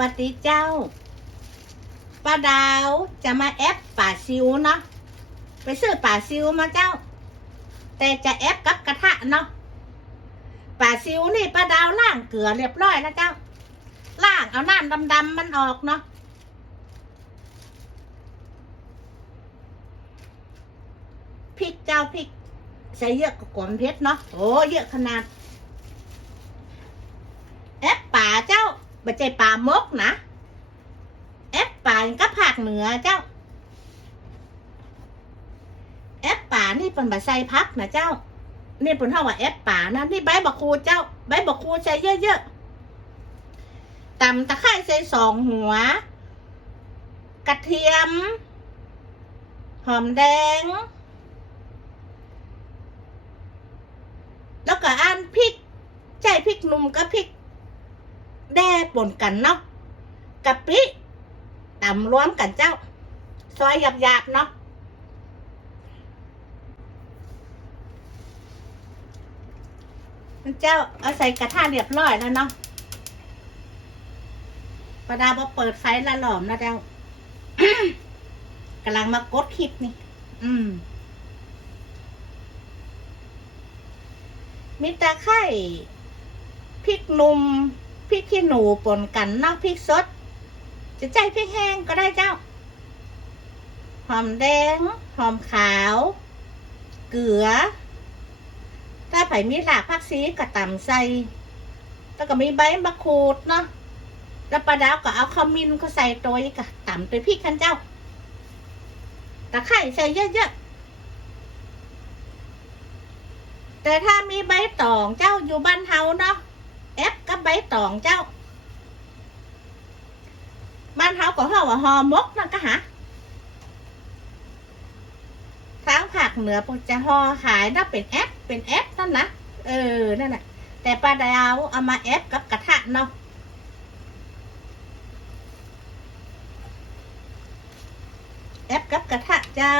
วัสดีเจ้าป้าดาวจะมาแอปป่าซิวเนาะไปซื้อป่าซิวมาเจ้า แต่จะแอปกับกระทะเนาะป่าซิวนี่ป้าดาวล้างเกลือเรียบร้อยแล้วเจ้าล้างเอาน้ำดำๆมันออกเนาะพริกเจ้าพริกใส่เยอะกว่ากวนเพชรเนาะโอ้เยอะขนาด แอปป่าเจ้า บัจใจป่ามกนะแอปป่าก็ภาคเหนือเจ้า แอปป่านี่เป็นบะไซพักนะเจ้า นี่เป็นเท่าว่าแอปป่านะนี่ใบบักคูเจ้า ใบบักคูใส่เยอะๆตำตะไคร้ใส่สองหัว กระเทียม หอมแดง แล้วก็อันพริกใจพริกหนุ่มกับพริก แด่ป่นกันเนาะกะปิตำรวมกันเจ้า ซอยหยาบๆเนาะเจ้าเอาใส่กระทะเรียบร้อยแล้วเนาะประดาบอเปิดไฟละหลอมนะเจ้ากำลังมากดคลิปนี่ อืม มีตาไคร่พริกหนุ่ม พริกขี้หนูป่นกันเนอกพริกสด จะใจพริกแห้งก็ได้เจ้า หอมแดง หอมขาว เกลือ ถ้าไผ่มีหลากผักซีกับตำใส่แล้วก็มีใบมะกรูดเนาะแล้วปลาดาวก็เอาขมิ้นเขาใส่ตัวอีกอะตำตัวพริกขันเจ้าตะไคร่ใส่เยอะๆแต่ถ้ามีใบตองเจ้าอยู่บ้านเฮาเนาะ แอปกับใบตองเจ้าบ้านเฮาก็เฮาว่าหอมกนั่นก็หาทางภาคเหนือพวกจะหอขายน่าเป็นแอปเป็นแอปนั่นนะเออนั่นแหละแต่ปลาดาวเอามาแอปกับกระทะเนาะแอปกับกระทะเจ้า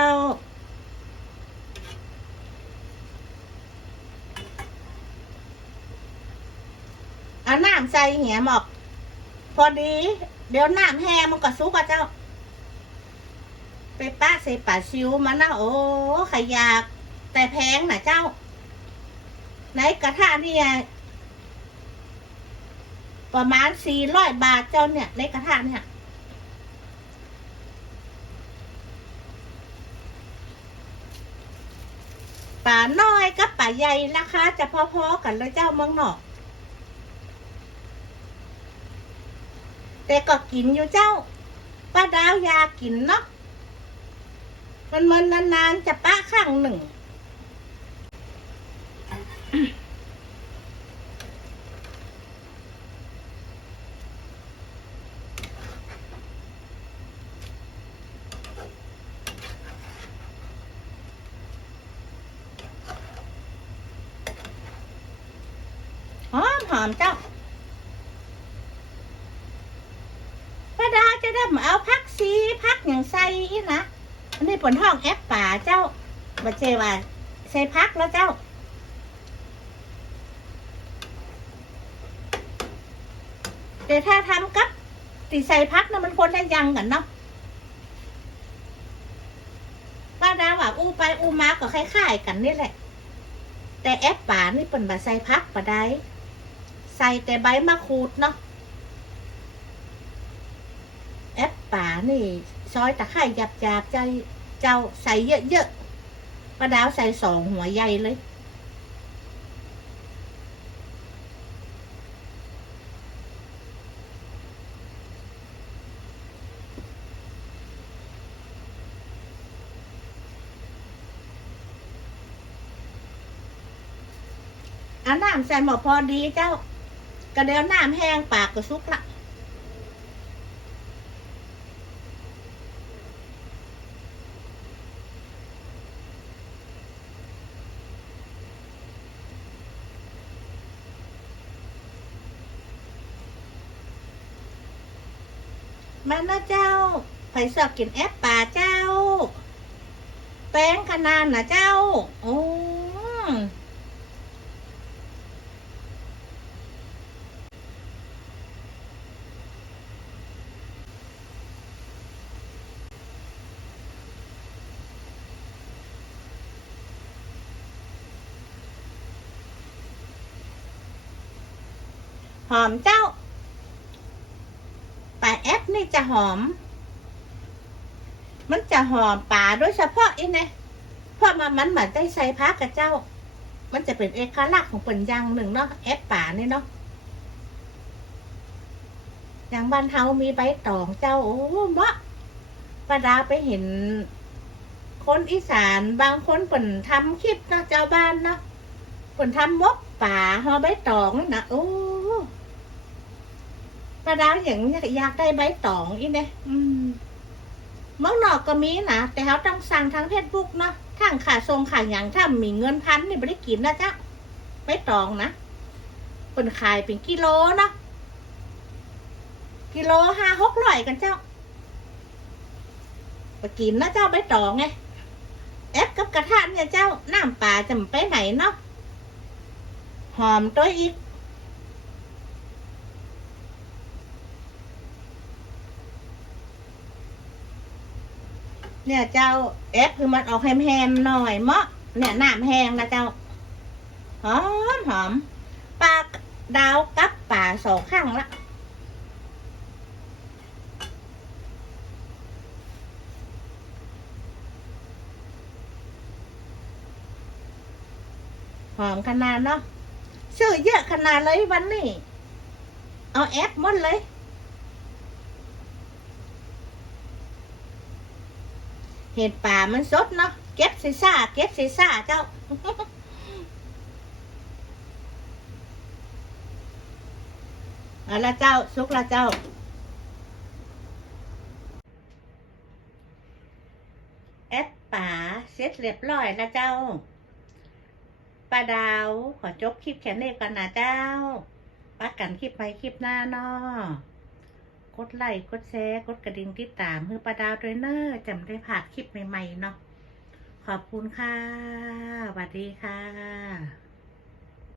เอาน้ำใส่เหี่ยหมอกพอดี เดี๋ยวน้ำแห้งมันก็สุกอะเจ้า ไปป้าใส่ป่าชิวมันนะโอ้ขยากแต่แพงนะเจ้า ในกระทะเนี่ยประมาณสี่ร้อยบาทเจ้าเนี่ย ในกระทะเนี่ยป่าน้อยกับป่าใหญ่ราคาจะพอๆกันเลยเจ้าเมืองนอก แต่ก็กินอยู่เจ้าป้าดาวยากินเนาะมันมันนานๆจะป้าข้างหนึ่ง หอมหอมเจ้าป้าดาจะได้ มเอาพักซีพักอย่างใส่อีนะอันนี้ผลห้องแอปป่าเจ้าบาเจว่าใส่พักแล้วเจ้าแต่ถ้าทำกับตีใส่พักนะมันคนละอยังกันเนาะป้าดาว่าอู้ไปอู้มาก็คล้ายๆกันนี่แหละ แต่แอปป่านี่เป็นบาใส่พักปะได้ใส่แต่ใบมะกรูดเนาะ แอปป่านี่ซอยตะไคร่หยาบๆใจเจ้าใส่เยอะๆป้าดาวใส่สองหัวใหญ่เลย เอาน้ำใส่หมอพอดีเจ้ากระเดียวน้ำแห้งปากก็สุกละ มานะเจ้าไผ่สอบกินแอปป่าเจ้าแป้งขนาดนะเจ้า โอหอมเจ้า นี่จะหอม มันจะหอมป่าโดยเฉพาะอีเนี่ยเพราะมันมันเหมือนได้ใส่พักกับเจ้า มันจะเป็นเอกลักษณ์ของเป็นอย่างหนึ่งเนาะแอปป่านี่เนาะอย่างบ้านเฮามีใบตองเจ้าโอ้เหมาะป้าดาไปเห็น คนอีสานบางคนเปิ่นทำคลิปเนาะเจ้าบ้านเนาะเปิ่นทำมกป่าหอใบตองนะโอ้ ป้าดาอย่างอยากได้ใบตองอีเนี่ยอืมเมืองนอกก็มีนะแต่เขาต้องสั่งทางเฟซบุ๊กเนาะทางขาทรงขาอย่างถ้ามีเงินพันนี่ไม่ได้กินนะจ๊ะใบตองนะเปิ่นขายเป็นกิโลเนาะกิโลห้าหกร้อยกันเจ้าไปกินนะเจ้าใบตองไงแอปกับกระทะเนี่ยเจ้าน้ำปลาจะไปไหนเนาะหอมตัวอีก เนี่ยเจ้าแอปคือมันออกแฮมๆหน่อยเมาะเนี่ยน้ำแห้งนะเจ้าหอมหอมปลาดาวกับปลาสองข้างละหอมขนาดเนาะซื้อเยอะขนาดเลยวันนี้ เอาแอปหมดเลย เห็ดป่ามันสดเนาะเก็บใส่ซ่าเก็บใส่ซ่าเจ้าเอาละเจ้าสุกละเจ้า แอปป่าเสร็จเรียบร้อยแล้วเจ้าป้าดาวขอจบคลิปแค่นี้ก่อนนะเจ้าปักกันคลิปไปคลิปหน้าเนาะ กดไลค์กดแชร์กดกระดิ่งติดตามเพื่อประดาวด้วยเนอร์จำได้ผ่านคลิปใหม่ๆเนาะขอบคุณค่ะสวัสดีค่ะ